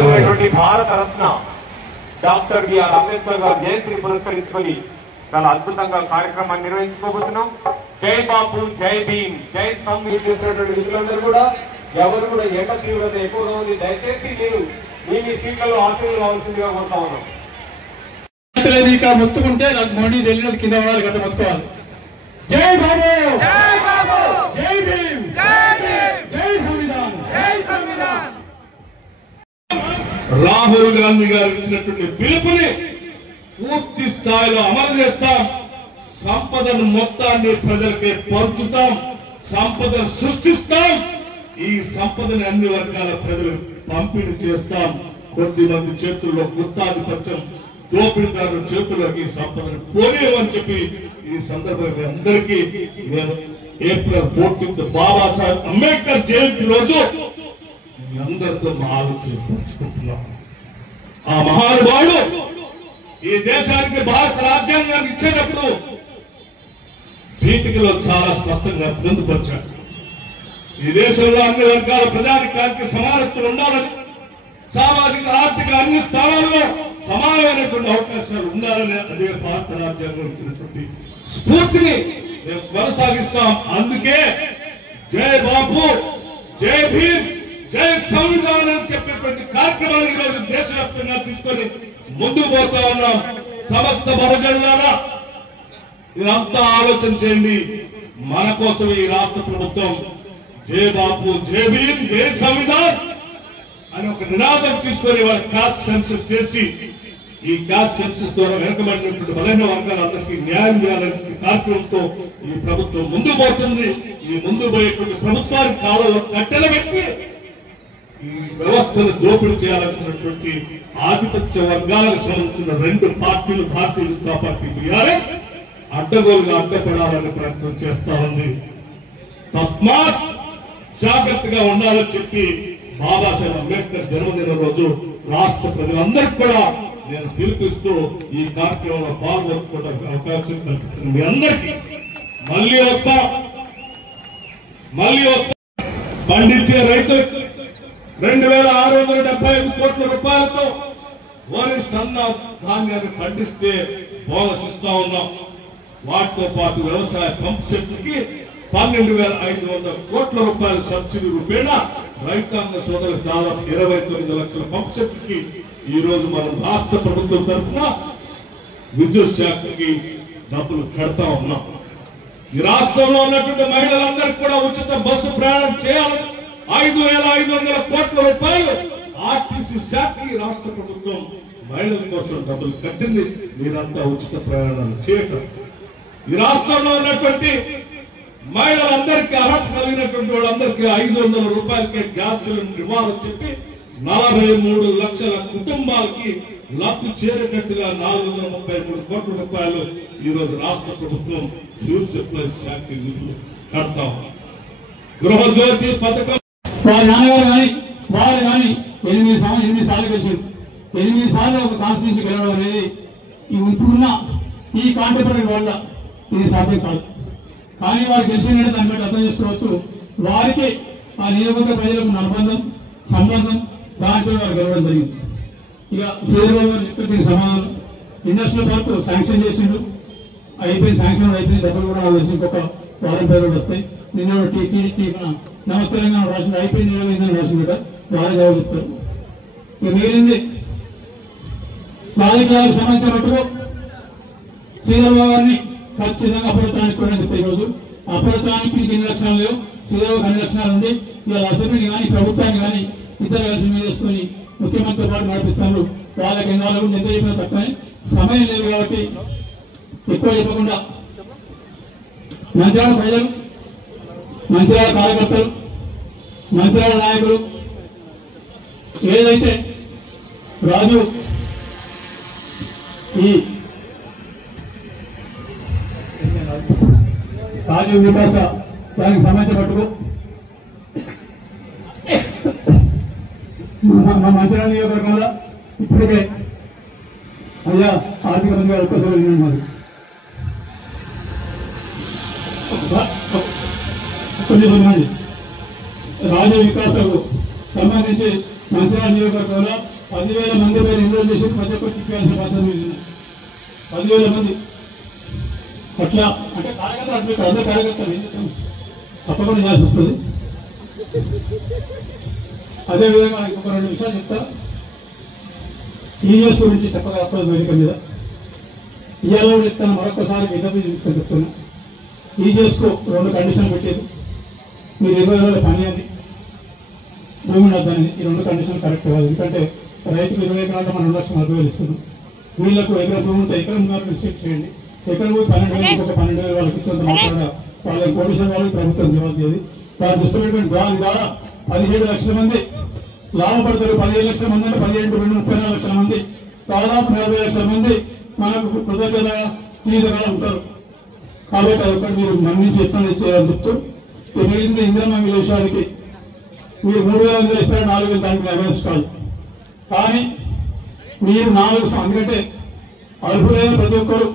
Bharat Ratna doctor BR Ambedkar గారి జయంతిని పురస్కరించుకొని చాలా అద్భుతంగా కార్యక్రమాన్ని నిర్వహించుకోబోతున్నాం. జై బాపు, జై భీమ్, జై సంవిధానం చేసినటువంటి మిత్రులందరూ కూడా ఎవరు కూడా ఎండ తీవ్రత ఎక్కువగా ఉంది, దయచేసి మీరు మీ సీట్లలో ఆశీర్వాదం కావాల్సిందిగా కోరుతా ఉన్నాం. ఇక్కడ మొత్తుకుంటే నాకు మోడీ తెలియదు, కింద వాళ్ళు కదా మొత్తుకోవాలి. జై బాబు, జై బాబు, జై భీమ్, జై భీమ్, జై సంవిధాన్, జై సంవిధాన్. రాహుల్ గాంధీ గారు ఇచ్చినటువంటి పిలుపుని పూర్తి స్థాయిలో అమలు చేస్తాం. సంపదను మొత్తాన్ని ప్రజలకే పంచుతాం, సంపదను సృష్టిస్తాం. ఈ సంపదని అన్ని వర్గాల ప్రజలు పంపిణీ చేస్తాం. కొద్ది మంది చేతుల్లో గుత్తాధిపత్యం, దోపిడీదారుల చేతుల్లోకి సంపదను పోలేమని చెప్పి ఈ సందర్భంగా అందరికీ నేను ఏప్రిల్ 14 బాబాసాహెబ్ అంబేద్కర్ జయంతి రోజు మీ అందరితో మా ఆలోచన పంచుకుంటున్నాం. ఆ మహానుభావుడు ఈ దేశానికి భారత రాజ్యాంగాన్ని ఇచ్చేటప్పుడు పీఠికలో చాలా స్పష్టంగా పొందుపరిచాడు. ఈ దేశంలో అన్ని వర్గాల ప్రజానికానికి సమానత్వం ఉండాలని, సామాజిక ఆర్థిక అన్ని స్థానాల్లో సమానమైనటువంటి అవకాశాలు ఉండాలని అదే భారత రాజ్యాంగం ఇచ్చినటువంటి స్ఫూర్తిని మేము కొనసాగిస్తాం. అందుకే జై బాపు, జై భీమ్, జై సంవిధానం అని చెప్పేటువంటి కార్యక్రమాన్ని ఈరోజు దేశవ్యాప్తంగా తీసుకొని ముందుకు పోతా ఉన్నాం. సమస్త బహుజనులారా ఇదంతా ఆలోచన చేయండి. మన కోసం ఈ రాష్ట్ర ప్రభుత్వం జై బాపు, జై భీమ్, జై సంవిధాన్ అని ఒక నినాదం తీసుకొని వాళ్ళ కాస్ట్ సెన్సస్ చేసి ఈ కాస్ట్ సెన్సస్ ద్వారా వెనుకబడినటువంటి బలహీన వర్గాలందరికీ న్యాయం చేయాలనే కార్యక్రమంతో ఈ ప్రభుత్వం ముందుకు పోతుంది. ఈ ముందు పోయేటువంటి ప్రభుత్వానికి కాలంలో కట్టెలు పెట్టి ఈ వ్యవస్థను దోపిడీ చేయాలనుకున్నటువంటి ఆధిపత్య వర్గాలకు సంబంధించిన రెండు పార్టీలు, భారతీయ జనతా పార్టీ, బీఆర్ఎస్ అడ్డగోలుగా అడ్డపడాలనే ప్రయత్నం చేస్తా ఉంది. తస్మాత్ జాగ్రత్తగా ఉండాలని చెప్పి బాబాసాహెబ్ అంబేద్కర్ జన్మదిన రోజు రాష్ట్ర ప్రజలందరికీ కూడా నేను పిలిపిస్తూ ఈ కార్యక్రమంలో పాల్గొనడానికి అవకాశం కల్పించిన మీ అందరికీ మళ్ళీ వస్తా పండించే రైతులకు 2675 కోట్ల రూపాయలతో వరి, సన్న ధాన్యాన్ని పండిస్తే బోనస్ ఇస్తా ఉన్నాం. వాటితో పాటు వ్యవసాయ పంప్ సెట్లకి 12,500 కోట్ల రూపాయల సబ్సిడీ రూపేణా రైతాంగ సోదరులకు దాదాపు 29 లక్షల పంప్ సెట్లకి ఈ రోజు మనం రాష్ట్ర ప్రభుత్వం తరఫున విద్యుత్ శాఖకి డబ్బులు కడతా ఉన్నాం. ఈ రాష్ట్రంలో ఉన్నటువంటి మహిళలందరికీ కూడా ఉచిత బస్సు ప్రయాణం చేయాలి. 5,500 కోట్ల రూపాయలు ఆర్టీసీ శాఖకి రాష్ట్ర ప్రభుత్వం మహిళల కోసం డబ్బులు కట్టింది. మీరంతా ఉచిత ప్రయాణాలు చేయటం. ఈ రాష్ట్రంలో ఉన్నటువంటి మహిళలందరికీ అర్హత కలిగినటువంటి వాళ్ళందరికీ 500 రూపాయలకే గ్యాస్ సిలిండర్ ఇవ్వాలని చెప్పి 43 లక్షల కుటుంబాలకి లబ్ధి చేరేటట్టుగా 433 కోట్ల రూపాయలు ఈ రోజు రాష్ట్ర ప్రభుత్వం సివిల్ సప్లైస్ శాఖ నిధులు కడతాం. గృహజ్యోతి పథకం వారి నాన్నగారు కానీ వారు కానీ 8 సార్లు గెలిచారు. 8 సార్లు ఒక కాన్స్టిట్యూన్సీ గెలవడం అనేది ఇప్పుడున్న ఈ కాంటెంపరీ వల్ల ఇది సాధ్యం కాదు. కానీ వారు గెలిచినట్టు దాన్ని బట్టి అర్థం చేసుకోవచ్చు. వారికి ఆ నియోజకవర్గ ప్రజలకు అనుబంధం, సంబంధం, దాంట్లో వారు గెలవడం జరిగింది. ఇక శ్రీధర్ దీనికి సమాధానం ఇండస్ట్రియల్ పార్క్ శాంక్షన్ చేసిండు, అయిపోయింది. శాంక్షన్ అయిపోయింది. డబ్బులు కూడా తెలిసి ఇంకొక వారం పేరు వస్తాయి. నిన్న నమస్తే తెలంగాణ రాష్ట్రం అయిపోయింది, రాసింది కదా, వాళ్ళే జవాబు చెప్తారు. ఇక మిగిలింది రాజకీయాలకు సంబంధించిన మట్టుకు శ్రీధర్ గారిని ఖచ్చితంగా అపరచానికి కూడా చెప్తాయి. ఈరోజు అపరచానికి నీకు ఎన్ని లక్షణాలు లేవు, శ్రీధర్ అన్ని లక్షణాలు ఉంది. ఇవాళ అసెంబ్లీని కానీ ప్రభుత్వాన్ని కానీ ఇద్దరు కలిసి మీద చేసుకొని ముఖ్యమంత్రితో పాటు నడిపిస్తారు. వాళ్ళకి ఎన్ని వాళ్ళు ఎంత చెప్పినా తక్కువని సమయం లేదు కాబట్టి ఎక్కువ చెప్పకుండా మంచిర్యాల ప్రజలు, మంచిర్యాల కార్యకర్తలు, మంచిర్యాల నాయకులు ఏదైతే రాజు వికాస దానికి సంబంధించిన మట్టుకు మా మంచిర్యాల నియోజకవర్గంలో ఇప్పటికే అయ్యా ఆర్థికంగా ఒక్కసారి మరి కొన్ని రాజు వికాసకు సంబంధించి మంచిర్యాల నియోజకవర్గంలో 10,000 మంది పైన ఎన్రోల్ చేసి ప్రతి ఒక్కరికి ఇప్పించాల్సిన బాధ్యత మీద 10,000 మంది. అట్లా అంటే కార్యకర్తలు అంటే అందరూ కార్యకర్తలు తప్పకుండా చేయాల్సి వస్తుంది. అదేవిధంగా ఇంకొక 2 విషయాలు చెప్తా. ఈఎస్ గురించి చెప్పగలపదు వేదిక మీద ఇవాళ చెప్తాను, మరొకసారి విధి తీసుకొని చెప్తున్నా. ఈజీఎస్కు 2 కండిషన్లు పెట్టారు. మీరు 20 రోజుల పని అని భూమిని వద్దని. ఈ 2 కండిషన్లు కరెక్ట్ కాదు. ఎందుకంటే రైతుకు 20 ఎకరాలు మనం 2,40,000 ఇస్తున్నాం. వీళ్ళకు ఎకరం భూమి ఉంటే ఎకరం రిస్ట్రిక్ట్ చేయండి. ఎకరం భూమి 12,000 ఇంకొక 12,000 వాళ్ళకి ఇచ్చేంత మాట్లాడ వాళ్ళకి కోటేశ్వర వాళ్ళకి ప్రభుత్వం జవాబు చేయాలి. దాని దృష్టి పెట్టుకుని దాని ద్వారా 17 లక్షల మంది లాభపడతారు. 15 లక్షల మంది అంటే 17 2 34 లక్షల మంది, దాదాపు 40 లక్షల మంది మనకు కృతజ్ఞత జీవితకాలం ఉంటారు. కాబట్టి అదొకటి మీరు మన్నించి ఎట్లా చేయాలని చెప్తూ మిగిలిన ఇంద్రమ్మ విషయానికి మీరు 3,000 ఇస్తారు, 4,000 దానికి అవేస్ట్ కాదు. కానీ మీరు 4 ఎందుకంటే అర్హులైన ప్రతి ఒక్కరు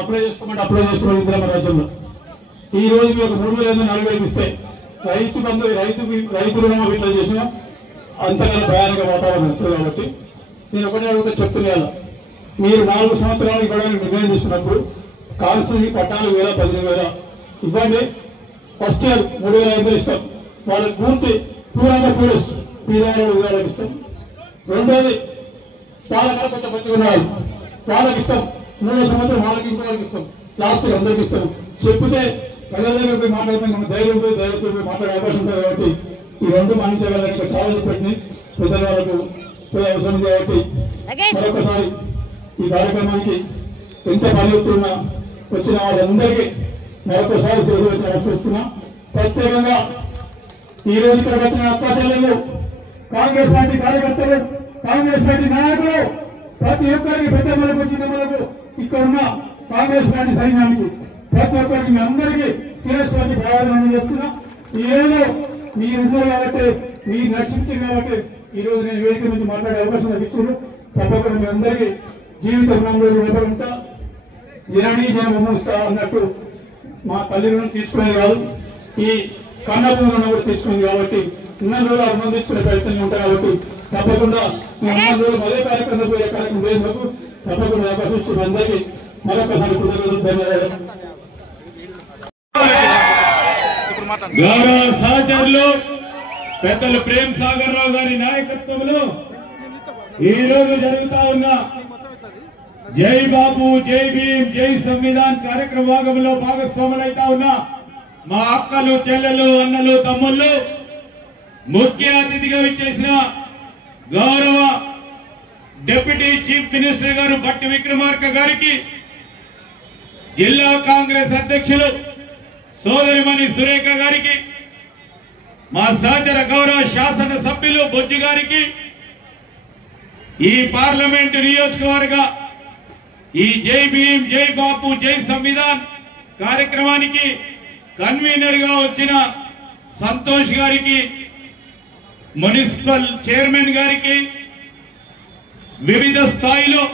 అప్లై చేసుకోమంటే అప్లై చేసుకోవాలి. ఇంద్రమ్మ రాజ్యంలో ఈ రోజు మీరు 3,000 4,000 ఇస్తే రైతు బంధు రైతు రుణం ఇట్లా చేసినా అంతకన్నా భయానక వాతావరణం వస్తుంది. కాబట్టి నేను ఒకటే అడుగుతా చెప్తున్నాను, మీరు 4 సంవత్సరాలు ఇవ్వడానికి నిర్ణయం తీసుకున్నప్పుడు కాల్సింది 14,000 15,000 ఇవ్వండి. ఫస్ట్ ఇయర్ 3,500 ఇస్తాం. వాళ్ళకి పూర్తి పూరెస్ట్ పీదాలకు ఇస్తాం. రెండోది వాళ్ళ కొంచెం మంచిగా వాళ్ళు వాళ్ళకి ఇస్తాం. 3వ సంవత్సరం వాళ్ళకి ఇంకో వాళ్ళకి ఇస్తాం. లాస్ట్కి అందరికి ఇస్తాం. చెప్తే ప్రజల దగ్గర పోయి మాట్లాడతాం. మనం ధైర్యంతో మాట్లాడే అవకాశం ఉంటుంది. కాబట్టి ఈ 2 మానించగలని ఇక్కడ చాలా చెప్పండి. పెద్దల వాళ్ళకు పోయే అవసరం ఉంది. కాబట్టి మరొకసారి ఈ కార్యక్రమానికి ఎంత పనిచేస్తున్నా వచ్చిన వాళ్ళందరికీ మరొకసారి శిరస్సు వచ్చి నమస్కరిస్తున్నా. ప్రత్యేకంగా ఈ రోజు ఇక్కడ వచ్చిన అక్కాచెల్లెళ్ళు, కాంగ్రెస్ పార్టీ కార్యకర్తలు, కాంగ్రెస్ పార్టీ నాయకులు, ప్రతి ఒక్కరికి పెద్దమ్మలకు చిన్నమ్మలకు ఇక్కడ ఉన్న కాంగ్రెస్ పార్టీ సైన్యానికి ప్రతి ఒక్కరికి మీ అందరికీ శిరస్సు వచ్చి భావాలను చేస్తున్నా. ఈ రోజు మీరున్నారు కాబట్టి మీరు నశించారు కాబట్టి ఈ రోజు నేను వేదిక నుంచి మాట్లాడే అవకాశం నాకు ఇచ్చారు. తప్పకుండా మీ అందరికీ జీవితంలో నిలబడుంటా. జననీ జనమూస్తా అన్నట్టు మా తల్లి రుణం తీసుకునేది కాదు, ఈ కన్నభూమి రుణం కూడా తీసుకునేది. కాబట్టి ఉన్న రోజులు రుణం తీసుకునే ప్రయత్నం ఉంటాయి. కాబట్టి తప్పకుండా మీ ఉన్న రోజులు మరే కార్యక్రమం పోయే కార్యక్రమం వేసినప్పుడు తప్పకుండా అవకాశం ఇచ్చిన అందరికీ మరొకసారి కృతజ్ఞతలు, ధన్యవాదాలు. గౌరవ సహచరులు పెద్దలు ప్రేమ్ సాగర్ రావు గారి నాయకత్వంలో ఈ రోజు జరుగుతా ఉన్న జై బాబు జై భీమ్ జై సంవిధాన్ కార్యక్రమ భాగంలో భాగస్వాములైతా ఉన్న మా అక్కలు చెల్లెలు అన్నలు తమ్ముళ్ళు, ముఖ్య అతిథిగా విచ్చేసిన గౌరవ డిప్యూటీ చీఫ్ మినిస్టర్ గారు భట్టి విక్రమార్క గారికి, జిల్లా కాంగ్రెస్ అధ్యక్షులు సోదరిమణి సురేఖ గారికి, మా సహచర గౌరవ శాసన సభ్యులు బొజ్జి గారికి, ఈ పార్లమెంటు నియోజకవర్గ ఈ జై భీమ్ జై బాపు జై సంవిధాన్ కార్యక్రమానికి కన్వీనర్ గా వచ్చిన సంతోష్ గారికి, మున్సిపల్ చైర్మన్ గారికి, వివిధ స్థాయిలో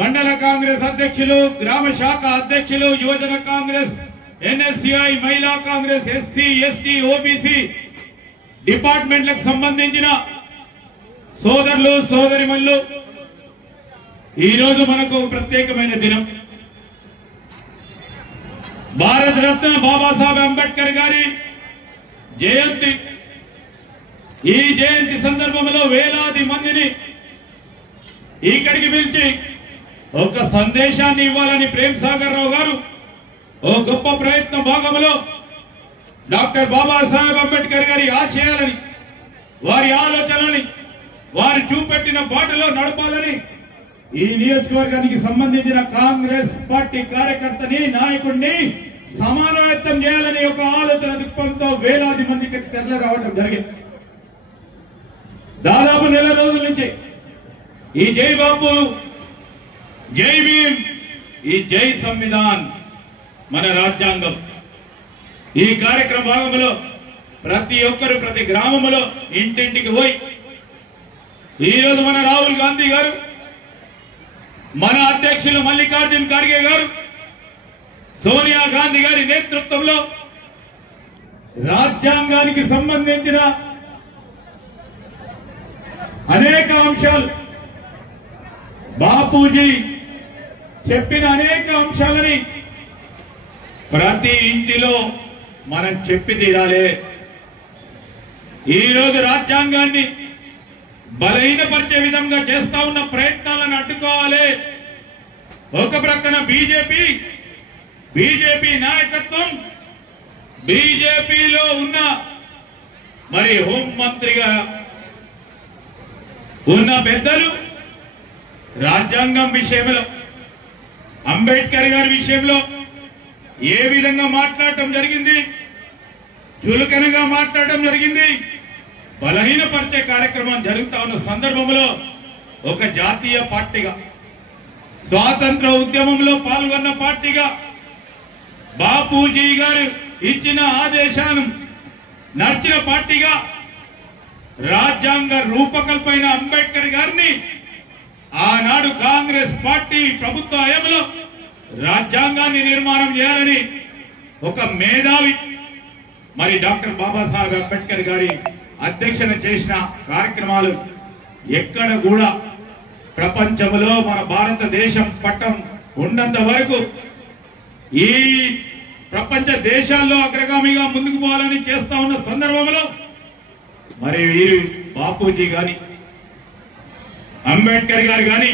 మండల కాంగ్రెస్ అధ్యక్షులు, గ్రామ శాఖ అధ్యక్షులు, యువజన కాంగ్రెస్, ఎన్ఎస్సిఐ, మహిళా కాంగ్రెస్, ఎస్సీ ఎస్టీ ఓబీసీ డిపార్ట్మెంట్లకు సంబంధించిన సోదరులు సోదరిమణులు, ఈ రోజు మనకు ప్రత్యేకమైన దినం. భారత రత్న బాబాసాహెబ్ అంబేద్కర్ గారి జయంతి. ఈ జయంతి సందర్భంలో వేలాది మందిని ఇక్కడికి పిలిచి ఒక సందేశాన్ని ఇవ్వాలని ప్రేమ్ సాగర్ రావు గారు ఓ గొప్ప ప్రయత్న భాగంలో డాక్టర్ బాబాసాహెబ్ అంబేద్కర్ గారి ఆశయాలని, వారి ఆలోచనని, వారు చూపెట్టిన బాటలో నడపాలని ఈ నియోజకవర్గానికి సంబంధించిన కాంగ్రెస్ పార్టీ కార్యకర్తని, నాయకుడిని సమానవేత్తం చేయాలని ఒక ఆలోచన దృక్పథంతో వేలాది మందికి తెరలి రావడం జరిగింది. దాదాపు నెల రోజుల నుంచి ఈ జై బాపు జై భీమ్ ఈ జై సంవిధాన్ మన రాజ్యాంగం ఈ కార్యక్రమ భాగంలో ప్రతి ఒక్కరు ప్రతి గ్రామంలో ఇంటింటికి పోయి ఈ రోజు మన రాహుల్ గాంధీ గారు, మన అధ్యక్షులు మల్లికార్జున్ ఖర్గే గారు, సోనియా గాంధీ గారి నేతృత్వంలో రాజ్యాంగానికి సంబంధించిన అనేక అంశాలు బాపూజీ చెప్పిన అనేక అంశాలని ప్రతి ఇంటిలో మనం చెప్పి తీరాలి. ఈరోజు రాజ్యాంగాన్ని బలహీనపరిచే విధంగా చేస్తా ఉన్న ప్రయత్నాలను అడ్డుకోవాలి. ఒక ప్రక్కన బీజేపీ నాయకత్వం, బీజేపీలో ఉన్న మరి హోంమంత్రిగా ఉన్న పెద్దలు రాజ్యాంగం విషయంలో, అంబేద్కర్ గారి విషయంలో ఏ విధంగా మాట్లాడటం జరిగింది, చులకనగా మాట్లాడటం జరిగింది. బలహీనపరిచే కార్యక్రమం జరుగుతా ఉన్న సందర్భంలో ఒక జాతీయ పార్టీగా, స్వాతంత్ర ఉద్యమంలో పాల్గొన్న పార్టీగా, బాపూజీ గారు ఇచ్చిన ఆదేశాలను నడిచిన పార్టీగా, రాజ్యాంగ రూపకల్పైన అంబేద్కర్ గారిని ఆనాడు కాంగ్రెస్ పార్టీ ప్రభుత్వ హయాంలో రాజ్యాంగాన్ని నిర్మాణం చేయాలని ఒక మేధావి మరి డాక్టర్ బాబాసాహెబ్ అంబేద్కర్ గారి అధ్యక్షన చేసిన కార్యక్రమాలు ఎక్కడ కూడా ప్రపంచంలో మన భారతదేశం పట్టం ఉన్నంత వరకు ఈ ప్రపంచ దేశాల్లో అగ్రగామిగా ముందుకు పోవాలని చేస్తా ఉన్న సందర్భంలో మరి వీరు బాపూజీ గాని అంబేద్కర్ గారు గాని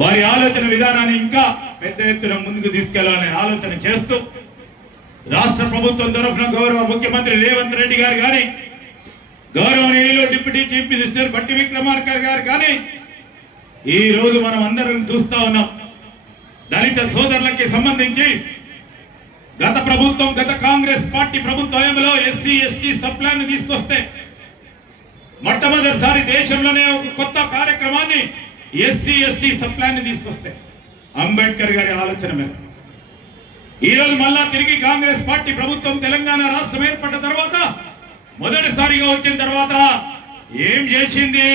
వారి ఆలోచన విధానాన్ని ఇంకా పెద్ద ఎత్తున ముందుకు తీసుకెళ్లాలనే ఆలోచన చేస్తూ రాష్ట్ర ప్రభుత్వం తరఫున గౌరవ ముఖ్యమంత్రి రేవంత్ రెడ్డి గారు గాని, గౌరవనీయులు డిప్యూటీ చీఫ్ మినిస్టర్ బట్టి విక్రమార్క గారు కానీ ఈ రోజు మనం అందరం చూస్తా ఉన్నాం. దళిత సోదరులకి సంబంధించి గత ప్రభుత్వం, గత కాంగ్రెస్ పార్టీ ప్రభుత్వ హయాంలో ఎస్సీ ఎస్టీ సబ్ ప్లాన్ తీసుకొస్తే మొట్టమొదటిసారి దేశంలోనే ఒక కొత్త కార్యక్రమాన్ని ఎస్సీ ఎస్టీ సబ్ ప్లాన్ తీసుకొస్తే అంబేద్కర్ గారి ఆలోచన మేరకు ఈ రోజు మళ్ళా తిరిగి కాంగ్రెస్ పార్టీ ప్రభుత్వం తెలంగాణ రాష్ట్రం ఏర్పడ్డ తర్వాత మొదటిసారిగా వచ్చిన తర్వాత ఏం చేసింది?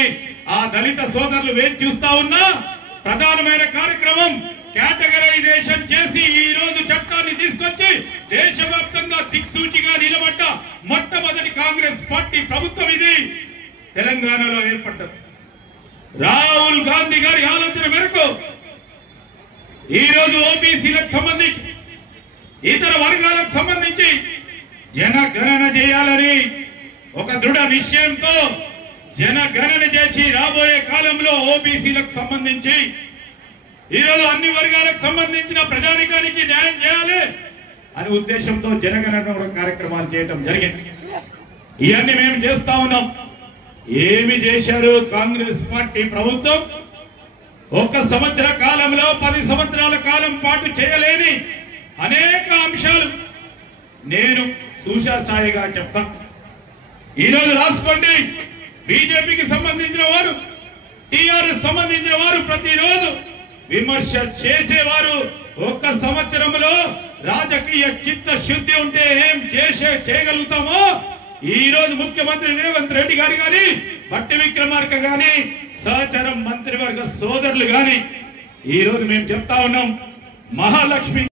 ఆ దళిత సోదరులు వేచి చూస్తా ఉన్నా ప్రధానమైన కార్యక్రమం కేటగరైజేషన్ చేసి ఈ రోజు చట్టాన్ని తీసుకొచ్చి దేశవ్యాప్తంగా దిక్సూచిగా నిలబడ్డ మొట్టమొదటి కాంగ్రెస్ పార్టీ ప్రభుత్వం ఇది తెలంగాణలో ఏర్పడ్డది. రాహుల్ గాంధీ గారి ఆలోచన మేరకు ఈ రోజు ఓబీసీలకు సంబంధించి, ఇతర వర్గాలకు సంబంధించి జనగణన చేయాలని ఒక దృఢ నిశ్చయంతో జనగణన చేసి రాబోయే కాలంలో ఓబీసీలకు సంబంధించి ఈరోజు అన్ని వర్గాలకు సంబంధించిన ప్రజానికానికి న్యాయం చేయాలి అనే ఉద్దేశంతో జనగణన కార్యక్రమాలు చేయటం జరిగింది. ఇవన్నీ మేము చేస్తా ఉన్నాం. ఏమి చేశారు కాంగ్రెస్ పార్టీ ప్రభుత్వం? ఒక సంవత్సర కాలంలో 10 సంవత్సరాల కాలం పాటు చేయలేని అనేక అంశాలు నేను సూచాచాయిగా చెప్తా. ఈరోజు రాసుకోండి, బీజేపీకి సంబంధించిన వారు, టిఆర్ఎస్ సంబంధించిన వారు ప్రతిరోజు విమర్శ చేసేవారు. ఒక్క సంవత్సరంలో రాజకీయ చిత్తశుద్ధి ఉంటే ఏం చేయగలుగుతామో ఈ రోజు ముఖ్యమంత్రి రేవంత్ రెడ్డి గారు గాని, బట్టి విక్రమార్క గాని, సహచరం మంత్రివర్గ సోదరులు గాని ఈ రోజు మేము చెప్తా ఉన్నాం. మహాలక్ష్మి